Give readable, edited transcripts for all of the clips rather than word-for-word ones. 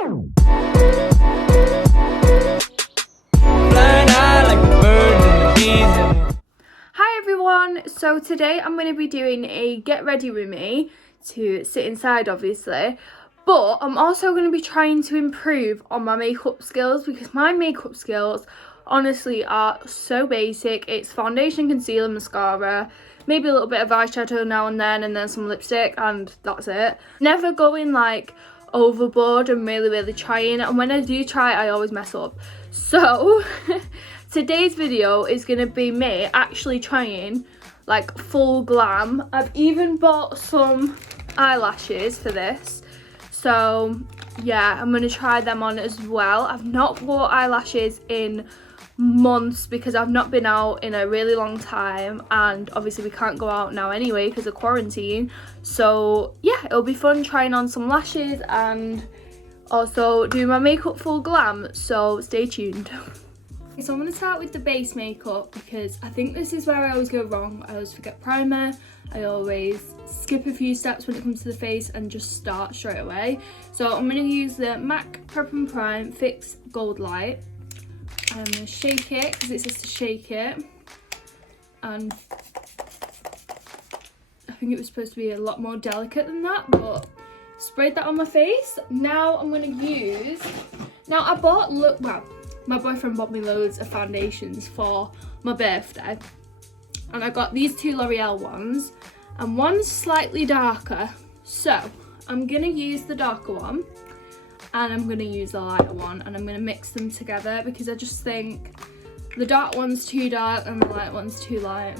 Hi everyone, so today I'm going to be doing a get ready with me to sit inside obviously, but I'm also going to be trying to improve on my makeup skills because my makeup skills honestly are so basic. It's foundation, concealer, mascara, maybe a little bit of eyeshadow now and then some lipstick, and that's it. Never going like overboard and really trying, and when I do try I always mess up. So today's video is going to be me actually trying like full glam. I've even bought some eyelashes for this, so yeah, I'm going to try them on as well. I've not wore eyelashes in months because I've not been out in a really long time, and obviously we can't go out now anyway because of quarantine. So yeah, it'll be fun trying on some lashes and also doing my makeup full glam, so stay tuned. Okay, so I'm going to start with the base makeup because I think this is where I always go wrong. I always forget primer, I always skip a few steps when it comes to the face and just start straight away. So I'm going to use the MAC Prep and Prime Fix Gold Light. I'm going to shake it because it says to shake it, and I think it was supposed to be a lot more delicate than that, but sprayed that on my face. Now I'm going to use, I bought, my boyfriend bought me loads of foundations for my birthday, and I got these two L'Oreal ones, and one's slightly darker, so I'm going to use the darker one and I'm going to use the lighter one, and I'm going to mix them together because I just think the dark one's too dark and the light one's too light.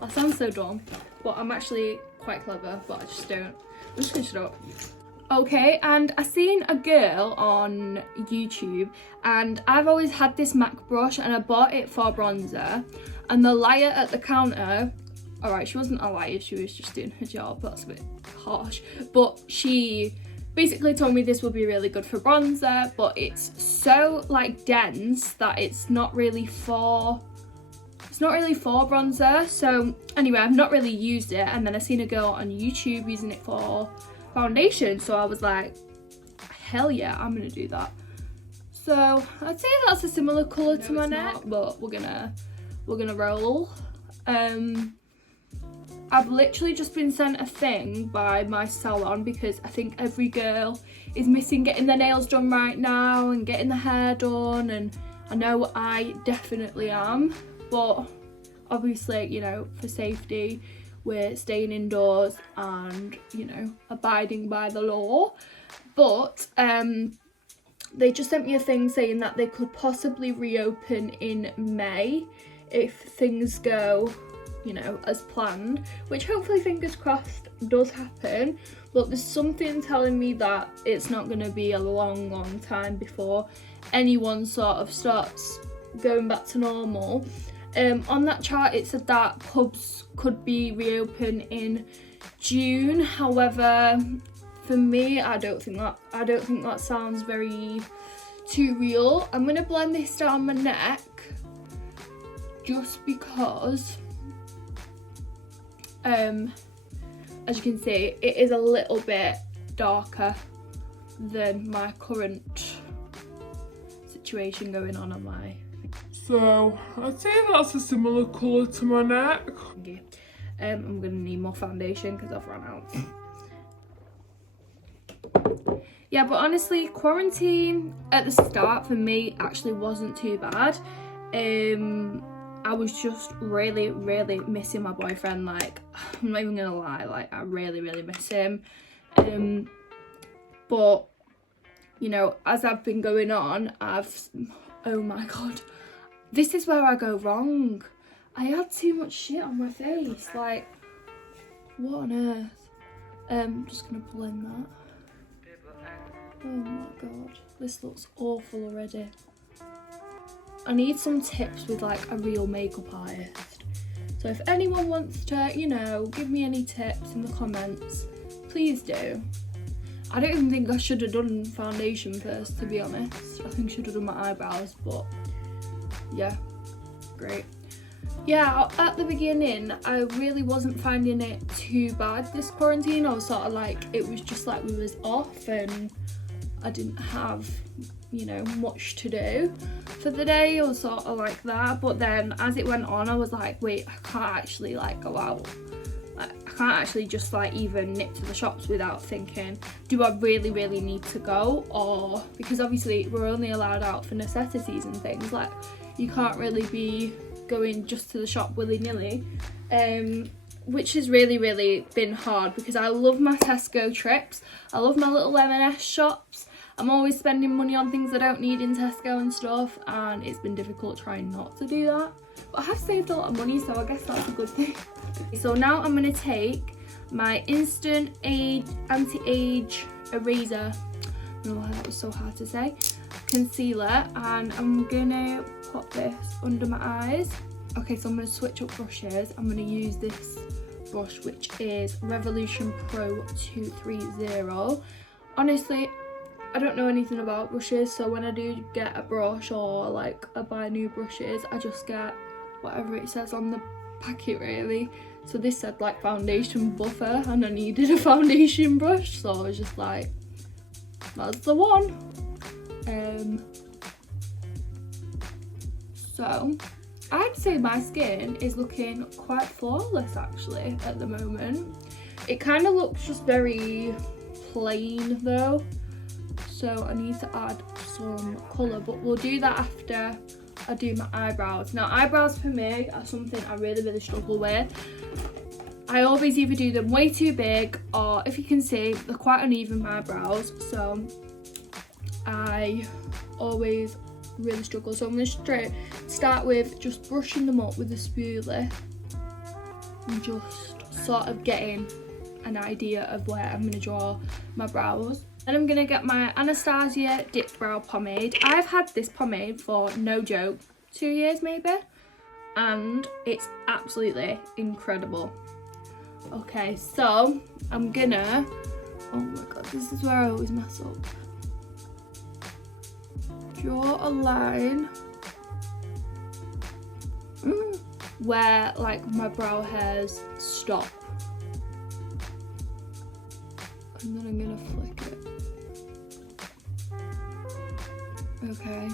That sounds so dumb, but I'm actually quite clever, but I just don't. I'm just going to shut up. Okay, and I seen a girl on YouTube, and I've always had this MAC brush and I bought it for bronzer, and the liar at the counter, alright, she wasn't a liar, she was just doing her job, that's a bit harsh, but she basically told me this would be really good for bronzer, but it's so like dense that it's not really for bronzer. So anyway, I've not really used it, and then I seen a girl on YouTube using it for foundation, so I was like, hell yeah, I'm gonna do that. So I'd say that's a similar colour to my neck, but we're gonna roll. I've literally just been sent a thing by my salon because I think every girl is missing getting their nails done right now and getting the hair done, and I know I definitely am, but obviously, you know, for safety we're staying indoors and, you know, abiding by the law. But they just sent me a thing saying that they could possibly reopen in May if things go, you know, as planned, which hopefully, fingers crossed, does happen. But there's something telling me that it's not going to be a long time before anyone sort of starts going back to normal. On that chart it said that pubs could be reopened in June. However, for me, I don't think that sounds very too real. I'm going to blend this down my neck just because as you can see, it is a little bit darker than my current situation going on my. So I'd say that's a similar colour to my neck. Okay. I'm gonna need more foundation because I've run out. Yeah, but honestly, quarantine at the start for me actually wasn't too bad. I was just really missing my boyfriend. Like, I'm not even gonna lie, like I really miss him. But you know, as I've been going on, oh my god, this is where I go wrong. I had too much shit on my face. Like, what on earth? I'm just gonna blend that. Oh my god, this looks awful already. I need some tips with like a real makeup artist. So if anyone wants to, you know, give me any tips in the comments, please do. I don't even think I should have done foundation first, to be honest. I think I should have done my eyebrows, but yeah, great. Yeah, at the beginning, I really wasn't finding it too bad, this quarantine. I was sort of like, it was just like we was off and I didn't have, you know, much to do for the day or sort of like that. But then as it went on, I was like, wait, I can't actually like go out. I can't actually just like even nip to the shops without thinking, do I really need to go? Or because obviously we're only allowed out for necessities and things, like you can't really be going just to the shop willy-nilly, which has really been hard because I love my Tesco trips. I love my little M&S shops. I'm always spending money on things I don't need in Tesco and stuff, and it's been difficult trying not to do that. But I have saved a lot of money, so I guess that's a good thing. So now I'm going to take my Instant Anti-Age Eraser, oh, that was so hard to say, concealer, and I'm going to put this under my eyes. Okay, so I'm going to switch up brushes. I'm going to use this brush, which is Revolution Pro 230. Honestly, I don't know anything about brushes, so when I do get a brush or like I buy new brushes, I just get whatever it says on the packet really. So this said like foundation buffer, and I needed a foundation brush, so I was just like, that's the one. So I'd say my skin is looking quite flawless actually at the moment. It kind of looks just very plain though, so I need to add some colour, but we'll do that after I do my eyebrows. Now eyebrows for me are something I really struggle with. I always either do them way too big, or if you can see, they're quite uneven, my eyebrows, so I always really struggle. So I'm going to start with just brushing them up with a spoolie and just sort of getting an idea of where I'm going to draw my brows. Then I'm going to get my Anastasia Dip Brow Pomade. I've had this pomade for, no joke, 2 years maybe, and it's absolutely incredible. Okay, so I'm gonna, oh my god, this is where I always mess up. Draw a line where like my brow hairs stop, and then I'm gonna flick it. Okay.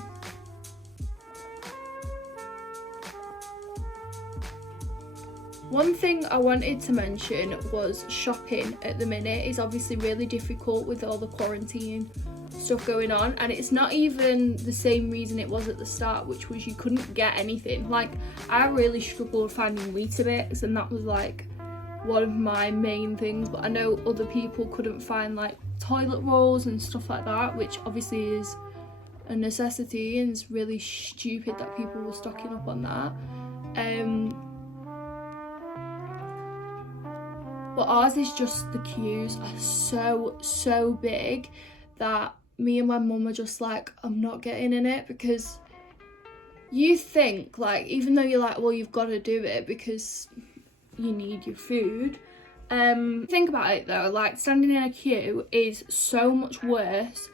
One thing I wanted to mention was shopping at the minute is obviously really difficult with all the quarantine stuff going on, and it's not even the same reason it was at the start, which was you couldn't get anything. Like I really struggled finding Weetabix, and that was like one of my main things, but I know other people couldn't find like toilet rolls and stuff like that, which obviously is a necessity, and it's really stupid that people were stocking up on that. But ours is just the queues are so big that me and my mum are just like, I'm not getting in it, because you think like, even though you're like, well, you've got to do it because you need your food. Think about it though, like standing in a queue is so much worse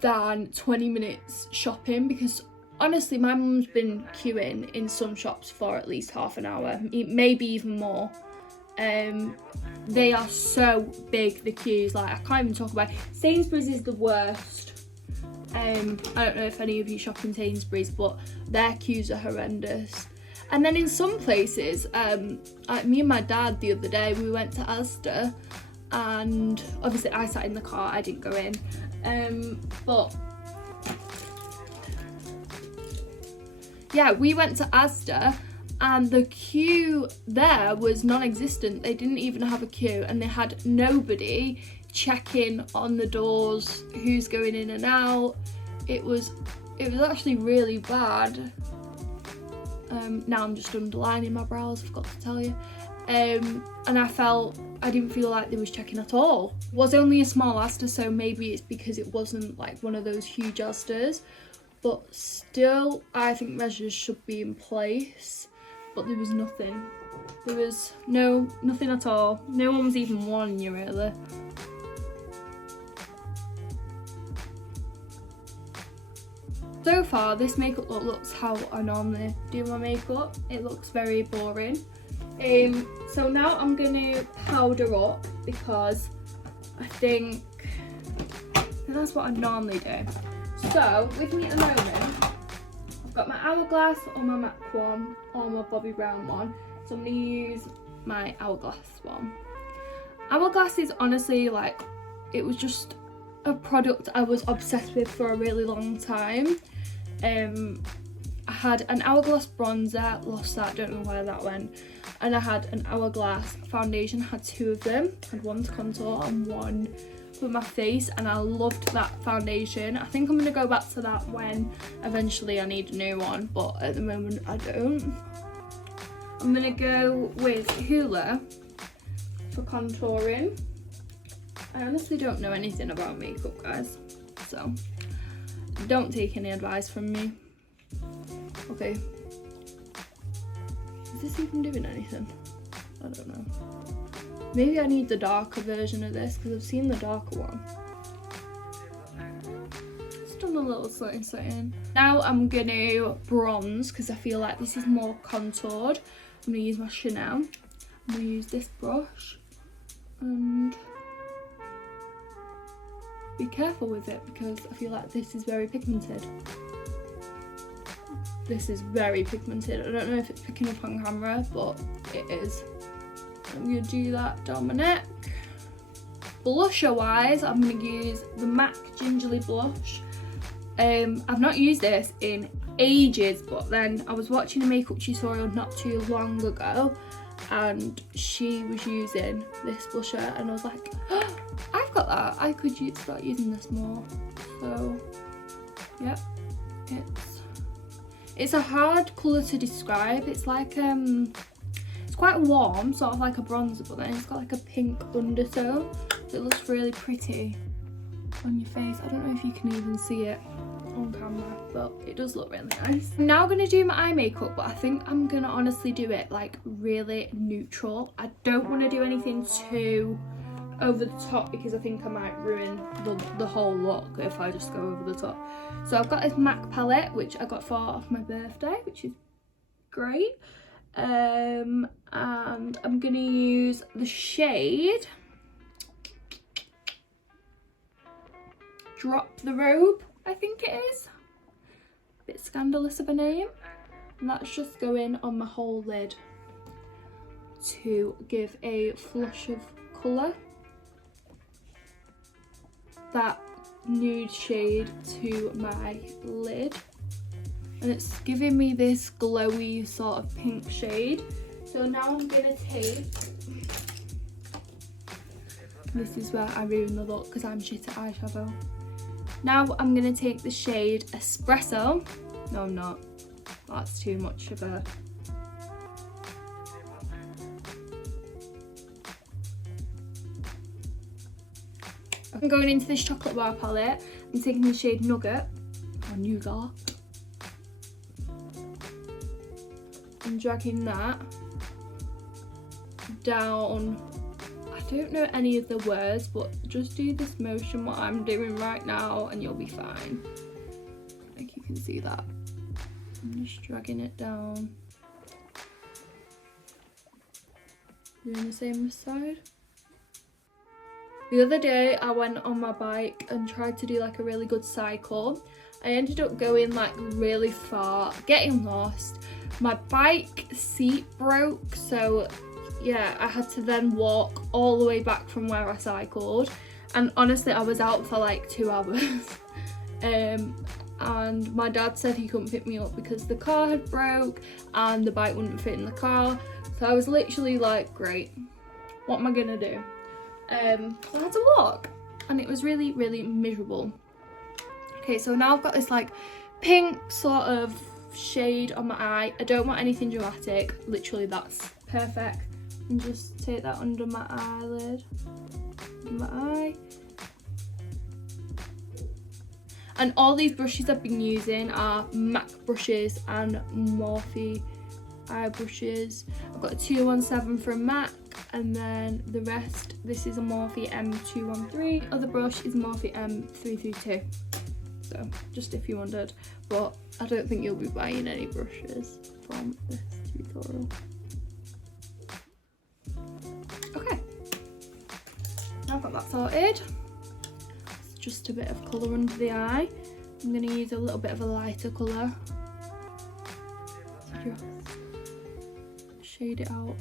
than 20 minutes shopping, because honestly my mum's been queuing in some shops for at least half an hour, maybe even more. They are so big, the queues, like I can't even talk about it. Sainsbury's is the worst. I don't know if any of you shop in Sainsbury's, but their queues are horrendous. And then in some places, like me and my dad the other day, we went to Asda, and obviously I sat in the car, I didn't go in, but yeah, we went to Asda, and the queue there was non-existent. They didn't even have a queue, and they had nobody checking on the doors who's going in and out. It was actually really bad. Now I'm just underlining my brows, I forgot to tell you. And I didn't feel like they was checking at all. It was only a small Asda, so maybe it's because it wasn't like one of those huge Asdas, but still I think measures should be in place. But there was nothing. There was nothing at all. No one was even warning you really. So far this makeup look looks how I normally do my makeup. It looks very boring. So now I'm going to powder up, because I think And that's what I normally do. So with me at the moment, I've got my Hourglass or my MAC one or my Bobbi Brown one. So I'm going to use my Hourglass one. Hourglass is honestly like, it was just a product I was obsessed with for a really long time. I had an Hourglass bronzer, lost that, don't know where that went. And I had an Hourglass foundation, had two of them. I had one to contour and one for my face, and I loved that foundation. I think I'm going to go back to that when eventually I need a new one, but at the moment I don't. I'm going to go with Hoola for contouring. I honestly don't know anything about makeup, guys, so don't take any advice from me. Okay, is this even doing anything? I don't know. Maybe I need the darker version of this because I've seen the darker one. Just done a little something. Now I'm gonna bronze because I feel like this is more contoured. I'm gonna use my Chanel. I'm gonna use this brush and be careful with it because I feel like this is very pigmented. This is very pigmented. I don't know if it's picking up on camera, but it is. I'm gonna do that down my neck. Blusher wise, I'm gonna use the MAC Gingerly Blush. I've not used this in ages, but then I was watching a makeup tutorial not too long ago and she was using this blusher and I was like, oh, I've got that. I could start using this more. So, yeah, it's a hard colour to describe. It's like, it's quite warm, sort of like a bronzer, but then it's got like a pink undertone. So it looks really pretty on your face. I don't know if you can even see it on camera, but it does look really nice. I'm now going to do my eye makeup, but I think I'm going to honestly do it like really neutral. I don't want to do anything too over the top because I think I might ruin the whole look if I just go over the top. So I've got this MAC palette which I got for my birthday, which is great. And I'm gonna use the shade Drop the Robe, I think it is. A bit scandalous of a name. And that's just going on my whole lid to give a flush of colour. That nude shade to my lid. And it's giving me this glowy sort of pink shade. So now I'm gonna take, this is where I ruin the look because I'm shit at eyeshadow. Now I'm gonna take the shade Espresso. No, I'm not. That's too much of a, I'm going into this chocolate bar palette. I'm taking the shade Nugget or Nougat. And dragging that down. I don't know any of the words, but just do this motion what I'm doing right now and you'll be fine. Like you can see that. I'm just dragging it down. Doing the same side. The other day I went on my bike and tried to do like a really good cycle. I ended up going like really far, getting lost. My bike seat broke, so yeah, I had to then walk all the way back from where I cycled. And honestly, I was out for like 2 hours. And my dad said he couldn't pick me up because the car had broke and the bike wouldn't fit in the car. So I was literally like, great, what am I gonna do? So I had to walk and it was really, really miserable. Okay, so now I've got this like pink sort of shade on my eye. I don't want anything dramatic, literally that's perfect. And just take that under my eyelid, under my eye. And all these brushes I've been using are MAC brushes and Morphe eye brushes. I've got a 217 from MAC, and then the rest, this is a Morphe M213. Other brush is Morphe M332. So just if you wondered, but I don't think you'll be buying any brushes from this tutorial. Okay, now I've got that sorted. Let's just a bit of colour under the eye. I'm going to use a little bit of a lighter colour to just shade it out.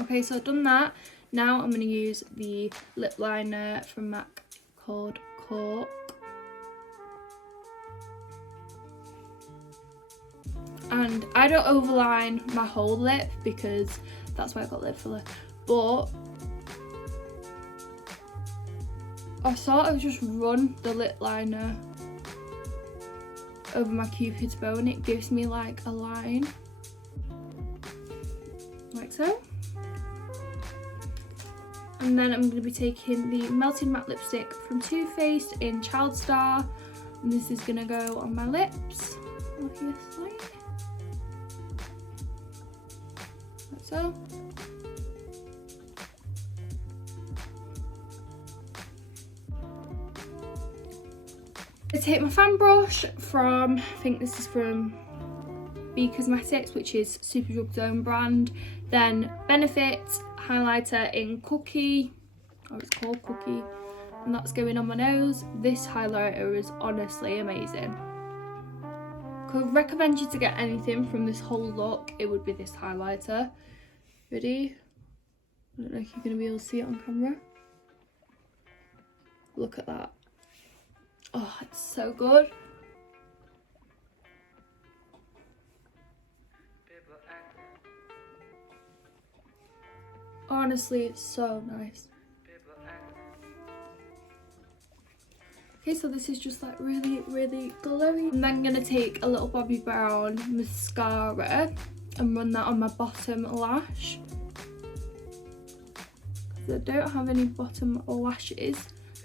Okay, so I've done that. Now I'm going to use the lip liner from MAC called Cork. And I don't overline my whole lip because that's why I got lip filler. But I sort of just run the lip liner over my cupid's bow and it gives me like a line. Like so. And then I'm going to be taking the Melted Matte Lipstick from Too Faced in Child Star. And this is going to go on my lips. Obviously. Like so. I take my fan brush from, I think this is from B Cosmetics, which is Superdrug's own brand. Then Benefit highlighter in Cookie, or it's called Cookie, and that's going on my nose. This highlighter is honestly amazing. Could recommend you to get anything from this whole look, it would be this highlighter. Ready? I don't know if you're going to be able to see it on camera. Look at that. Oh, it's so good. Honestly, it's so nice. Okay, so this is just like really, really glowy. And then I'm gonna take a little Bobbi Brown mascara and run that on my bottom lash. Because I don't have any bottom lashes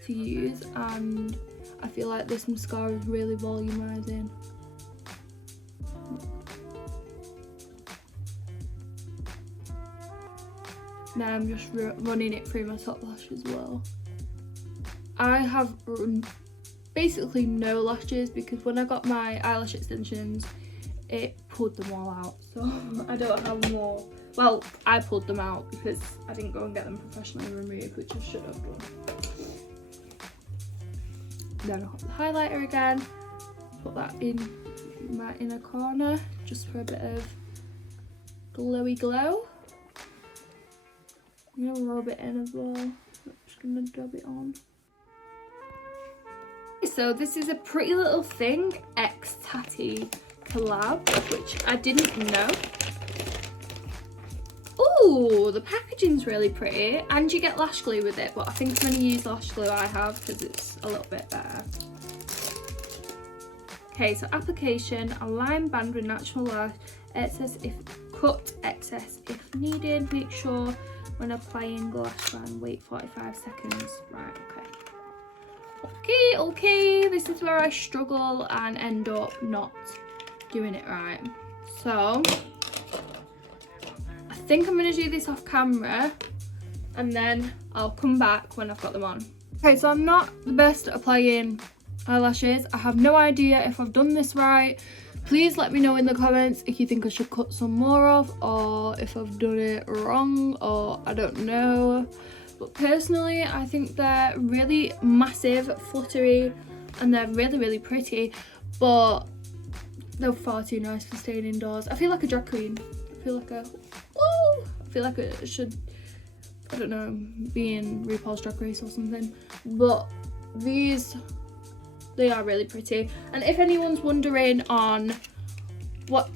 to use, and I feel like this mascara is really volumizing. Now I'm just running it through my top lash as well. I have basically no lashes because when I got my eyelash extensions, it pulled them all out. So I don't have more. Well, I pulled them out because I didn't go and get them professionally removed, which I should have done. Then I'll have the highlighter again. Put that in my inner corner just for a bit of glowy glow. I'm gonna rub it in as well. I'm just gonna dab it on. So this is a Pretty Little Thing X Tatty collab, which I didn't know. Ooh, the packaging's really pretty, and you get lash glue with it, but I think I'm gonna use lash glue I have because it's a little bit better. Okay, so application, a line band with natural lash, excess if cut, excess if needed. Make sure when applying the lash band, wait 45 seconds. Right, okay, this is where I struggle and end up not doing it right. So I think I'm gonna do this off camera and then I'll come back when I've got them on. Okay, so I'm not the best at applying eyelashes. I have no idea if I've done this right. Please let me know in the comments if you think I should cut some more off, or if I've done it wrong, or I don't know. But personally, I think they're really massive, fluttery, and they're really, really pretty, but they're far too nice for staying indoors. I feel like a drag queen. I feel like it should, I don't know, be in RuPaul's Drag Race or something. But these, they are really pretty. And if anyone's wondering on what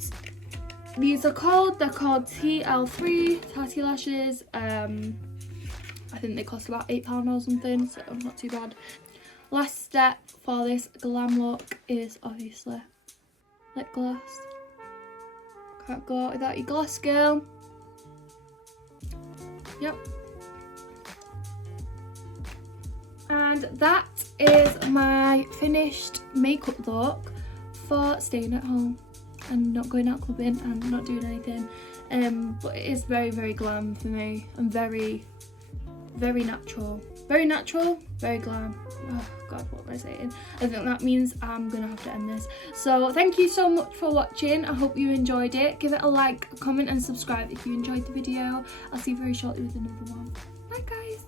these are called, they're called TL3 Tatty Lashes. I think they cost about £8 or something, so not too bad. Last step for this glam look is obviously lip gloss. Can't go out without your gloss, girl. Yep. And that is my finished makeup look for staying at home and not going out clubbing and not doing anything. But it is very, very glam for me, and very natural. Very natural, very glam. Oh god, what am I saying? I think that means I'm gonna have to end this. So thank you so much for watching. I hope you enjoyed it. Give it a like, comment and subscribe if you enjoyed the video. I'll see you very shortly with another one. Bye guys.